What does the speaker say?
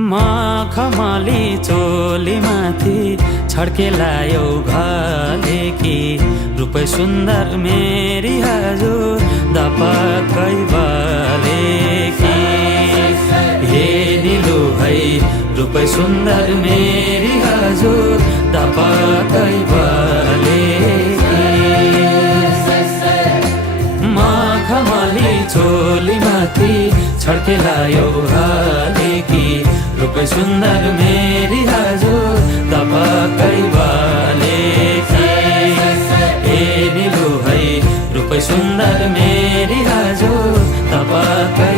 मखमली चोली माथि छड्केलायो घले कि रूपै सुन्दर मेरी हजुर दपक्कै बले कि हे निलु है रूपै सुन्दर मेरी हजुर दपक्कै बले मखमली चोली माथि छड्केलायो घले कि रूपै सुन्दर मेरी हजुर दपक्कै बले कि हे निलु है रूपै सुन्दर मेरी हजुर दपक्कै